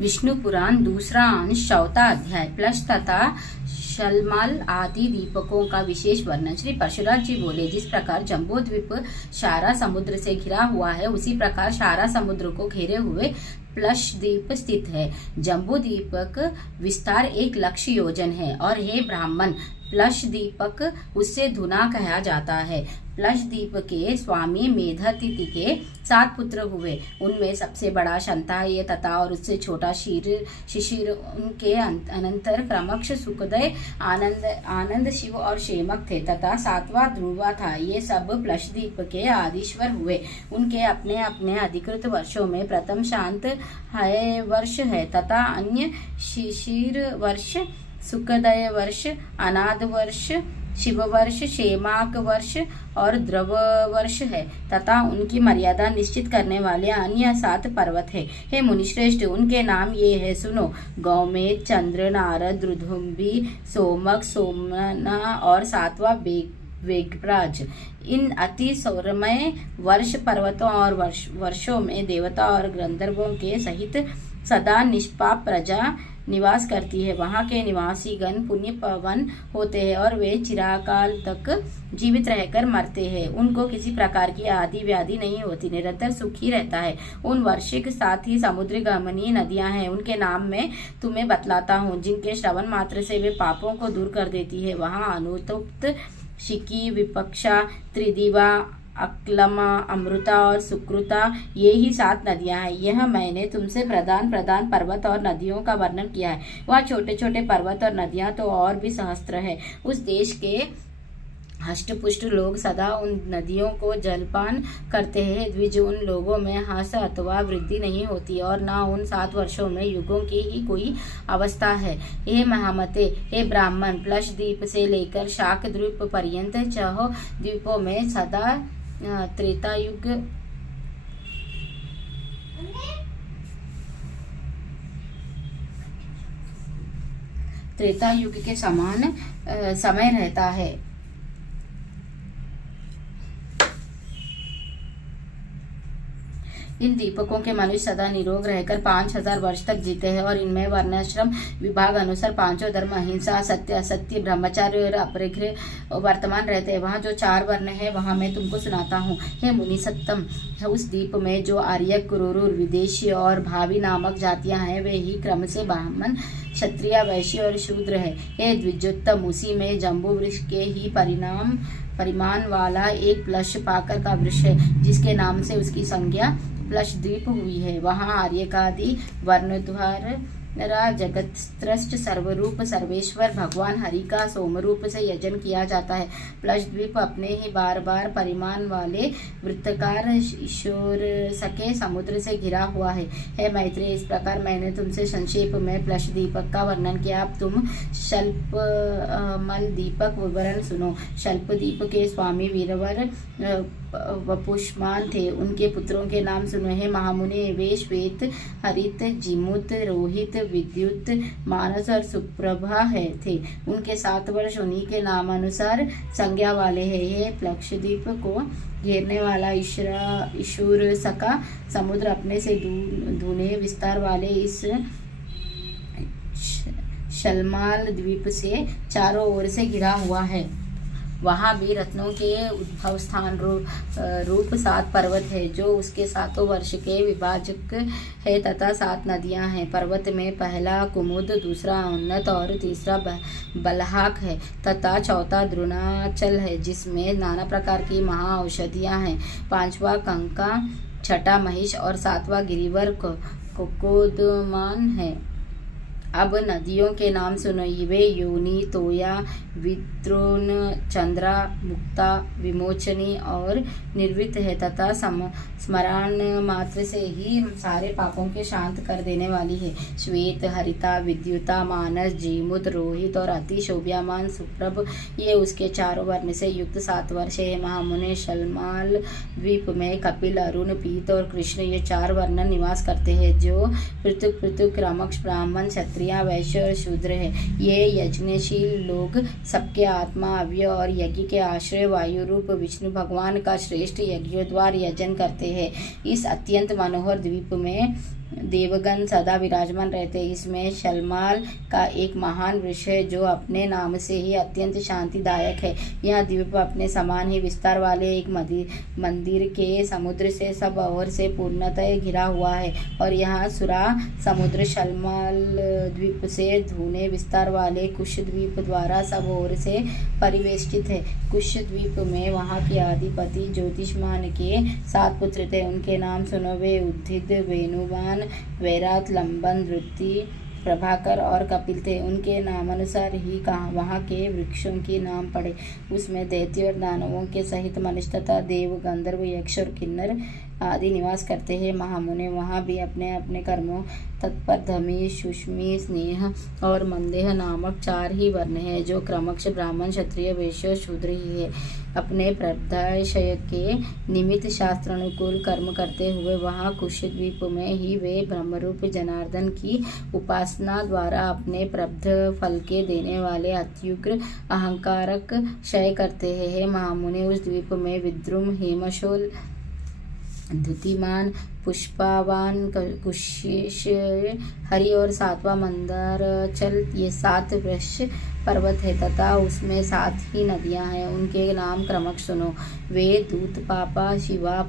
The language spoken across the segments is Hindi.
विष्णु पुराण दूसरा अंश चौथा अध्याय प्लस तथा शलमाल आदि दीपकों का विशेष वर्णन। श्री परशुराम जी बोले, जिस प्रकार जम्बू द्वीप शारा समुद्र से घिरा हुआ है, उसी प्रकार शारा समुद्र को घेरे हुए प्लश द्वीप स्थित है। जम्बू दीपक विस्तार 1 लक्ष योजन है और हे ब्राह्मण, प्लश दीपक उससे धुना कहा जाता है। प्लश द्वीप के स्वामी मेधातिथि के 7 पुत्र हुए। उनमें सबसे बड़ा शंताय तथा और उससे छोटा शिशिर, उनके अनंतर क्रमश सुखदय, आनंद, शिव और क्षेमक थे तथा 7वां ध्रुवा था। ये सब प्लश द्वीप के आदिश्वर हुए। उनके अपने अपने अधिकृत वर्षों में प्रथम शांत है वर्ष है तथा अन्य शिशिर वर्ष, सुखदय वर्ष, अनाद वर्ष, शिव वर्ष, क्षेमाक वर्ष और द्रव वर्ष है तथा उनकी मर्यादा निश्चित करने वाले अन्य 7 पर्वत है। हे मुनिश्रेष्ठ, उनके नाम ये है, सुनो। गौमेध, चंद्र, नारद, रुधुम्बी, सोमक, सोमना और 7वां वेगराज। इन अति सौरमय वर्ष पर्वतों और वर्षों में देवता और गंधर्वों के सहित सदा निष्पाप प्रजा निवास करती है। वहाँ के निवासी गण पुण्य पवन होते हैं और वे चिरकाल तक जीवित रहकर मरते हैं। उनको किसी प्रकार की आदि व्याधि नहीं होती, निरंतर सुख ही रहता है। उन वर्षिक साथ ही समुद्री गमनीय नदियां हैं, उनके नाम मैं तुम्हें बतलाता हूँ, जिनके श्रवण मात्र से वे पापों को दूर कर देती है। वहाँ अनुतप्त, शिकी, विपक्षा, त्रिदिवा, अक्लमा, अमृता और सुकृता, ये ही 7 नदियां हैं। यह मैंने तुमसे प्रधान पर्वत और नदियों का वर्णन किया है। वह छोटे छोटे पर्वत और नदियां तो और भी सहस्त्र है। उस देश के हष्टपुष्ट लोग सदा उन नदियों को जलपान करते हैं। द्विज, उन लोगों में ह्रास अथवा वृद्धि नहीं होती और न उन 7 वर्षों में युगों की ही कोई अवस्था है। हे महामते, हे ब्राह्मण, प्लश द्वीप से लेकर शाक द्वीप पर्यंत 6 द्वीपों में सदा त्रेता युग के समान समय रहता है। इन दीपकों के मनुष्य सदा निरोग रहकर 5000 वर्ष तक जीते हैं और इनमें वर्णाश्रम विभाग अनुसार 5 धर्म, अहिंसा, सत्य, असत्य, ब्रह्मचार्य और अपरिग्रह वर्तमान रहते हैं। वहाँ जो 4 वर्ण है, वहाँ मैं तुमको सुनाता हूँ। हे मुनि सत्तम, उस द्वीप में जो आर्य, कुरुर, विदेशी और भावी नामक जातियां हैं, वे ही क्रम से ब्राह्मण, क्षत्रिय, वैश्य और शूद्र है। हे द्विजोत्तम, उसी में जम्बू वृक्ष के ही परिमाण वाला एक प्लश पाकर का वृक्ष है, जिसके नाम से उसकी संज्ञा प्लश द्वीप हुई है। वहाँ आर्यकादि वर्णद्वार जगतस्रष्ट सर्वरूप सर्वेश्वर भगवान हरि का सोमरूप से यजन किया जाता है। प्लश द्वीप अपने ही बार बार परिमाण वाले वृत्ताकार ईश्वर सके समुद्र से घिरा हुआ है। हे मैत्रेय, इस प्रकार मैंने तुमसे संक्षेप में प्लश दीपक का वर्णन किया। अब तुम शल्पमल दीपक विवरण सुनो। शल्प दीप के स्वामी वीरवर वपुष्मान थे। उनके पुत्रों के नाम सुनो। हे महामुनि, वे श्वेत, हरित, जिमुत, रोहित, विद्युत, मानस और सुप्रभा थे। उनके 7 वर्ष उन्हीं के नामानुसार संज्ञा वाले हैं। ये प्लक्षद्वीप को घेरने वाला ईश्वर सका समुद्र अपने से धुने विस्तार वाले इस शलमाल द्वीप से चारों ओर से घिरा हुआ है। वहाँ भी रत्नों के उद्भव स्थान रूप 7 पर्वत है, जो उसके 7 वर्ष के विभाजक है तथा 7 नदियां हैं। पर्वत में पहला कुमुद, दूसरा उन्नत और तीसरा बलहाक है तथा चौथा द्रोणाचल है, जिसमें नाना प्रकार की महा औषधियां हैं। 5वां कंका, 6ठा महिष और 7वां गिरिवर कोकोदमान है। अब नदियों के नाम सुनो। वे योनि, तोया, विद्रोण, चंद्रा, मुक्ता, विमोचनी और निर्वृत है तथा स्मरण मात्र से ही सारे पापों के शांत कर देने वाली है। श्वेत, हरिता, विद्युता, मानस, जीमुत, रोहित और अति शोभ्यमान सुप्रभ, ये उसके 4 वर्ण से युक्त 7 वर्ष है। महामुनि, शलमाल द्वीप में कपिल, अरुण, पीत और कृष्ण, ये 4 वर्ण निवास करते हैं, जो पृथक पृथक क्रमश ब्राह्मण, क्षत्रिय, वैश्य और शूद्र है। ये यज्ञशील लोग सबके आत्मा, अव्यय और यज्ञ के आश्रय वायु रूप विष्णु भगवान का श्रेष्ठ यज्ञोद्वार यजन करते हैं। इस अत्यंत मनोहर द्वीप में देवगण सदा विराजमान रहते। इसमें शलमाल का एक महान वृक्ष है जो अपने नाम से ही अत्यंत शांतिदायक है। यह द्वीप अपने समान ही विस्तार वाले एक मंदिर के समुद्र से सब ओर से पूर्णतः घिरा हुआ है और यहाँ सुरा समुद्र शलमाल द्वीप से धुने विस्तार वाले कुश द्वीप द्वारा सब ओर से परिवेष्टित है। कुश द्वीप में वहाँ के अधिपति ज्योतिषमान के 7 पुत्र थे। उनके नाम सुनो, वे उद्भिद, वेणुवान, वैरात, लंबन, धृति, प्रभाकर और कपिल थे। उनके नामानुसार ही वहाँ के वृक्षों के नाम पड़े। उसमें दैत्य और दानवों के सहित मनुष्य तथा देव, गंधर्व, यक्ष और किन्नर आदि निवास करते हैं। महामुनि वहाँ भी अपने अपने कर्मों तत्पर धमी, सुष्मी, स्नेह और मंदेह नामक 4 ही वर्ण हैं, जो क्रमश ब्राह्मण, क्षत्रिय, वैश्य और शूद्र ही है। अपने प्रारब्धाशय के निमित्त शास्त्रानुकूल कर्म करते हुए वहाँ कुशद्वीप में ही वे ब्रह्मरूप जनार्दन की उपासना द्वारा अपने प्रारब्ध फल के देने वाले अत्युग्र अहंकारक क्षय करते हैं। हे महामुनि, उस द्वीप में विद्रुम, हेमशोल, द्युतिमान, पुष्पावान, कुशिश, हरि और 7वां मंदारचल, ये 7 वृक्ष पर्वत है तथा उसमें 7 ही नदियां हैं। उनके नाम क्रमश सुनो, वे दूत, पापा, शिवा,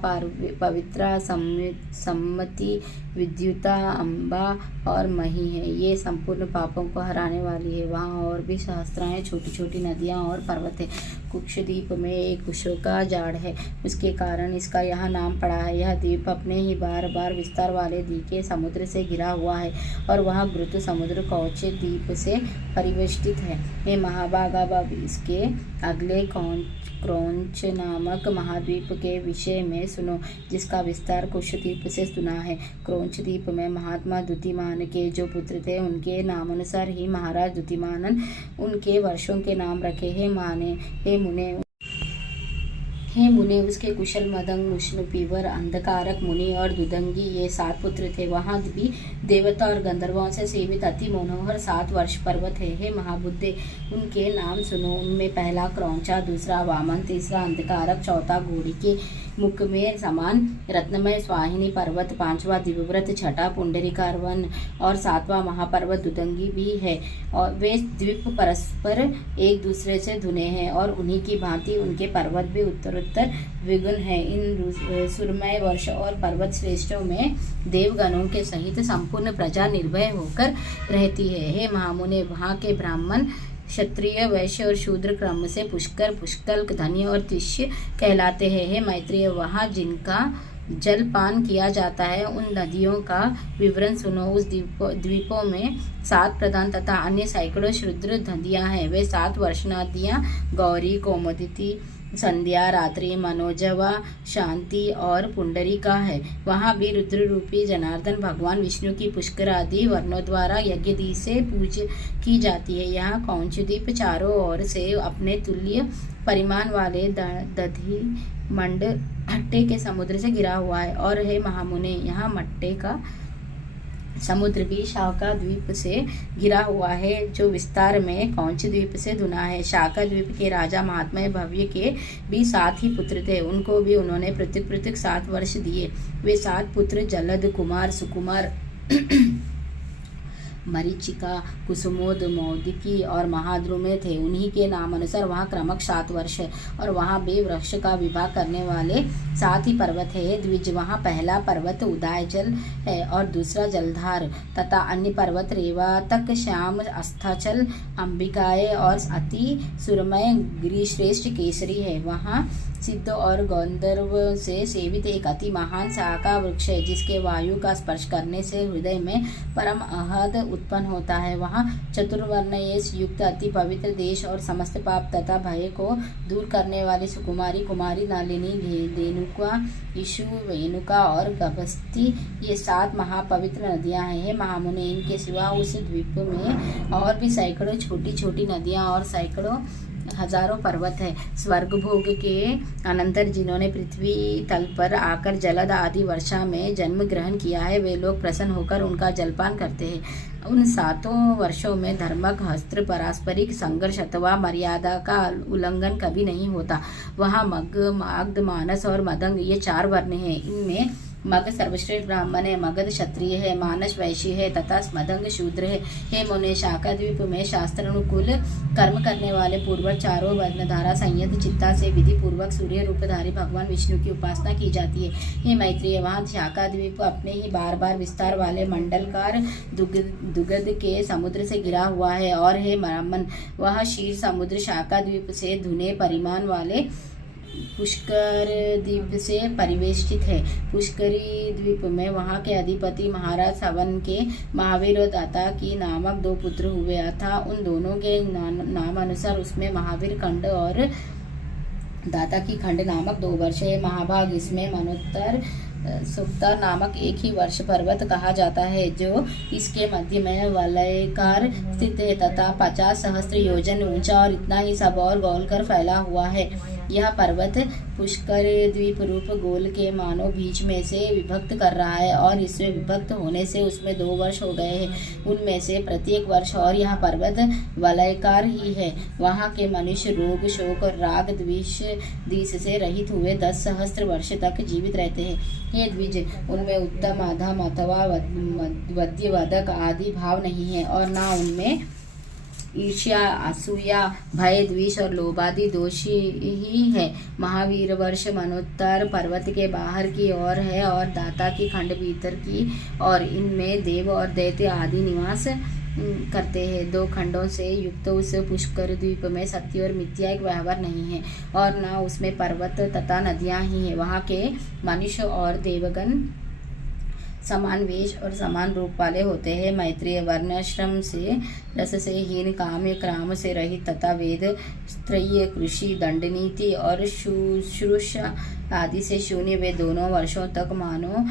पवित्रा, सम्मति, विद्युता, अम्बा और मही है। ये संपूर्ण पापों को हराने वाली है। वहाँ और भी सहस्राएं छोटी छोटी नदियाँ और पर्वत है। कुक्षद्वीप में एक कुशों का झाड़ है, उसके कारण इसका यह नाम पड़ा है। यह द्वीप अपने ही बार बार विस्तार वाले दीके समुद्र से घिरा हुआ है और वहाँ घृत समुद्र कौचे द्वीप से परिवेष्टित है। ये महाभागा, इसके अगले क्रौंच नामक महाद्वीप के विषय में सुनो, जिसका विस्तार कुशद्वीप से सुना है। क्रौंच द्वीप में महात्मा द्युतिमान के जो पुत्र थे, उनके नामानुसार ही महाराज द्युतिमानन उनके वर्षों के नाम रखे। हे मुने, उसके कुशल, मदंग, मुष्ण, पीवर, अंधकारक, मुनि और दुदंगी, ये 7 पुत्र थे। वहाँ भी देवता और गंधर्वों से सेवित अति मनोहर 7 वर्ष पर्वत है। हे महाबुद्धे, उनके नाम सुनो। उनमें पहला क्रौंचा, दूसरा वामन, तीसरा अंधकारक, चौथा घोड़ी के मुख में समान रत्नमय स्वाहिनी पर्वत, 5वां दिव्यव्रत, 6ठा पुंडरीकारवन और 7वां महापर्वत दुदंगी भी है। और वे द्वीप परस्पर एक दूसरे से धुने हैं और उन्हीं की भांति उनके पर्वत भी उत्तरोत्तर द्विगुण है। इन सुरमय वर्ष और पर्वत श्रेष्ठों में देवगणों के सहित संपूर्ण प्रजा निर्भय होकर रहती है। हे महामुने, वहाँ के ब्राह्मण, क्षत्रिय, वैश्य और शूद्र क्रम से पुष्कर, पुष्कल, धनी और तिष्य कहलाते हैं। हे मैत्रेय, वहाँ जिनका जलपान किया जाता है उन नदियों का विवरण सुनो। उस द्वीपों में 7 प्रधान तथा अन्य सैकड़ों क्षुद्र नदियां हैं। वे 7 वर्ष नदियां गौरी, कौमुदी, संध्या, रात्रि, मनोजवा, शांति और पुंडरीका है। वहाँ भी रुद्र रूपी जनार्दन भगवान विष्णु की पुष्कर आदि वर्णों द्वारा यज्ञ से पूजा की जाती है। यहाँ कौंचद्वीप चारों ओर से अपने तुल्य परिमाण वाले दधि मंड मट्टे के समुद्र से घिरा हुआ है। और हे महामुने, यहाँ मट्टे का समुद्र भी शाका द्वीप से घिरा हुआ है, जो विस्तार में कौंच द्वीप से धुना है। शाका द्वीप के राजा महात्मा भव्य के भी 7 ही पुत्र थे। उनको भी उन्होंने प्रत्येक 7 वर्ष दिए। वे 7 पुत्र जलद, कुमार, सुकुमार, मरीचिका, कुसुमोद, मौदिकी और महाद्रुमे थे। उन्हीं के नाम अनुसार वहाँ क्रमश 7 वर्ष है और वहाँ भी वृक्ष का विभाग करने वाले 7 ही पर्वत है। द्विज, वहाँ पहला पर्वत उदयजल है और दूसरा जलधार तथा अन्य पर्वत रेवातक, श्याम, अस्ताचल, अंबिकाए और अति सुरमय गिरिश्रेष्ठ केसरी है। वहाँ सिद्ध और गंधर्व से सेवित एक अति महान शाखा वृक्ष है, जिसके वायु का स्पर्श करने से हृदय में परम आहत उत्पन्न होता है। वहाँ चतुर्वर्ण युक्त अति पवित्र देश और समस्त पाप तथा भय को दूर करने वाली सुकुमारी, कुमारी, नलिनी, धेनुका, इशु, वेणुका और गभस्ती, ये 7 महापवित्र नदियां हैं। हे महामुने, इनके सिवा उस द्वीप में और भी सैकड़ों छोटी छोटी नदियां और सैकड़ों हजारों पर्वत है। स्वर्ग भोग के अनंतर जिन्होंने पृथ्वी तल पर आकर जलद आदि वर्षा में जन्म ग्रहण किया है, वे लोग प्रसन्न होकर उनका जलपान करते हैं। उन 7 वर्षों में धर्मक, हस्त्र, पारस्परिक संघर्ष अथवा मर्यादा का उल्लंघन कभी नहीं होता। वहाँ मग, माग्ध, मानस और मदंग, ये 4 वर्ण हैं। इनमें मगध सर्वश्रेष्ठ ब्राह्मण है, मगध क्षत्रिय है, मानस वैश्य है तथा स्मदंग शूद्र है। हे मुने, शाकाद्वीप में शास्त्रानुकूल कर्म करने वाले पूर्वज चारों वर्णधारा संयत चित्ता से विधि पूर्वक सूर्य रूपधारी भगवान विष्णु की उपासना की जाती है। हे मैत्रेय, वहाँ शाकाद्वीप अपने ही बार बार विस्तार वाले मंडलकार दुग्ध के समुद्र से घिरा हुआ है। और हे ब्राह्मण, वह क्षीर समुद्र शाकाद्वीप से धुने परिमाण वाले पुष्कर द्वीप से परिवेष्टित है। पुष्करी द्वीप में वहाँ के अधिपति महाराज सवन के महावीर और दाता की नामक 2 पुत्र हुए, अतः उन दोनों के नाम अनुसार उसमें महावीर खंड और दाता की खंड नामक 2 वर्ष है। महाभाग, इसमें मनोत्तर सुक्ता नामक एक ही वर्ष पर्वत कहा जाता है, जो इसके मध्य में वलयकार स्थित है तथा 50 सहस्त्र योजन ऊंचा और इतना ही सब और गोल कर फैला हुआ है। यह पर्वत पुष्कर द्वीप रूप गोल के मानो बीच में से विभक्त कर रहा है और इसमें विभक्त होने से उसमें 2 वर्ष हो गए हैं। उनमें से प्रत्येक वर्ष और यह पर्वत वलयकार ही है। वहाँ के मनुष्य रोग, शोक और राग द्वेष से रहित हुए 10 सहस्त्र वर्ष तक जीवित रहते हैं। हे द्विज, उनमें उत्तम, अधम अथवा वध्य, वधक आदि भाव नहीं है और न उनमें ईर्ष्या, असूया, भय, द्वेष और लोभादि दोष ही है। महावीर वर्ष मनोत्तर पर्वत के बाहर की ओर है और दाता की खंड भीतर की, और इनमें देव और दैत्य आदि निवास करते हैं। 2 खंडों से युक्त उस पुष्कर द्वीप में सत्य और मिथ्या एक व्यवहार नहीं है और न उसमें पर्वत तथा नदियां ही है। वहाँ के मनुष्य और देवगण समान वेश और समान रूप वाले होते हैं। मैत्रेय, वर्णाश्रम से रस से हीन, काम्य क्राम से रहित तथा वेद, स्त्रीय, कृषि, दंडनीति और शुश्रूषा आदि से शून्य वे दोनों वर्षों तक मानो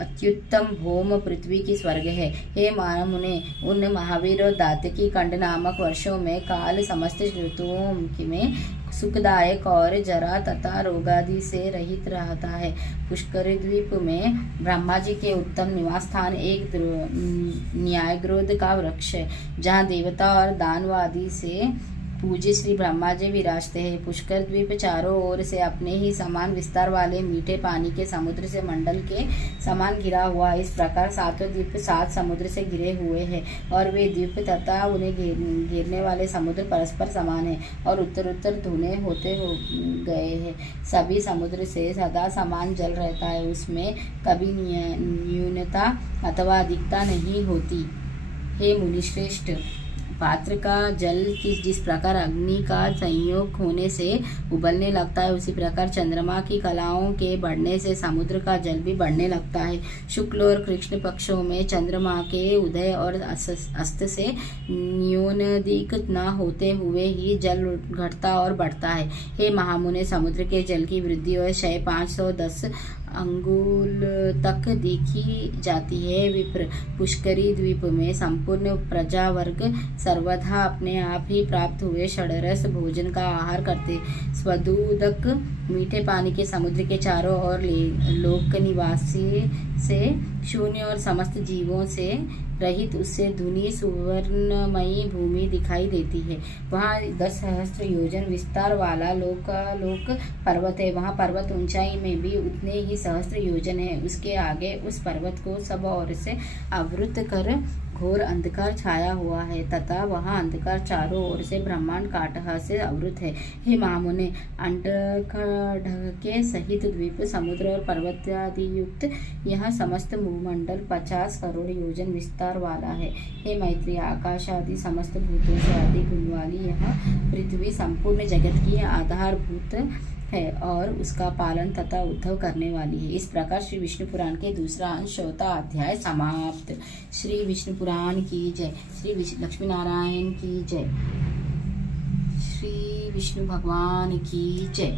अत्युत्तम भौम पृथ्वी की स्वर्ग है। हे मुने, उन महावीर और दातकी खंड नामक वर्षों में काल समस्त ऋतुओं में सुखदायक और जरा तथा रोगादि से रहित रहता है। पुष्कर द्वीप में ब्रह्मा जी के उत्तम निवास स्थान एक न्यायग्रोध का वृक्ष है, जहाँ देवता और दानव आदि से पूज्य श्री ब्रह्मा जी विराजते हैं। पुष्कर द्वीप चारों ओर से अपने ही समान विस्तार वाले मीठे पानी के समुद्र से मंडल के समान घिरा हुआ। इस प्रकार 7 द्वीप 7 समुद्र से घिरे हुए हैं और वे द्वीप तथा उन्हें घेरने वाले समुद्र परस्पर समान है और उत्तर धुने होते गए हैं। सभी समुद्र से सदा समान जल रहता है, उसमें कभी न्यूनता अथवा अधिकता नहीं होती। हे मुनिश्रेष्ठ, पात्र का जल जिस प्रकार अग्नि का संयोग होने से उबलने लगता है, उसी प्रकार चंद्रमा की कलाओं के बढ़ने से समुद्र का जल भी बढ़ने लगता है। शुक्ल और कृष्ण पक्षों में चंद्रमा के उदय और अस्त से न्यूनाधिक न होते हुए ही जल घटता और बढ़ता है। हे महामुने, समुद्र के जल की वृद्धि और क्षय 510 अंगुल तक देखी जाती है। विप्र, पुष्करी द्वीप में संपूर्ण प्रजा वर्ग सर्वथा अपने आप ही प्राप्त हुए षडरस भोजन का आहार करते। स्वदूदक मीठे पानी के समुद्र के चारों ओर लोक निवासी से शून्य और समस्त जीवों से रहित उससे धुनी सुवर्णमयी भूमि दिखाई देती है। वहाँ 10 सहस्त्र योजन विस्तार वाला लोक पर्वत है। वहाँ पर्वत ऊंचाई में भी उतने ही सहस्त्र योजन है। उसके आगे उस पर्वत को सब ओर से आवृत कर घोर अंधकार छाया हुआ है तथा वह अंधकार चारों ओर से ब्रह्मांड काटह से आवृत है। हे महामुने, अंडके सहित द्वीप, समुद्र और पर्वतादि युक्त यह समस्त भूमंडल 50 करोड़ योजन विस्तार वाला है। हे मैत्रेय, आकाश आदि समस्त भूतों से अधिक गुण वाली यह पृथ्वी संपूर्ण जगत की आधारभूत है और उसका पालन तथा उद्धव करने वाली है। इस प्रकार श्री विष्णु पुराण के दूसरा अंश 4वां अध्याय समाप्त। श्री विष्णु पुराण की जय। श्री लक्ष्मी नारायण की जय। श्री विष्णु भगवान की जय।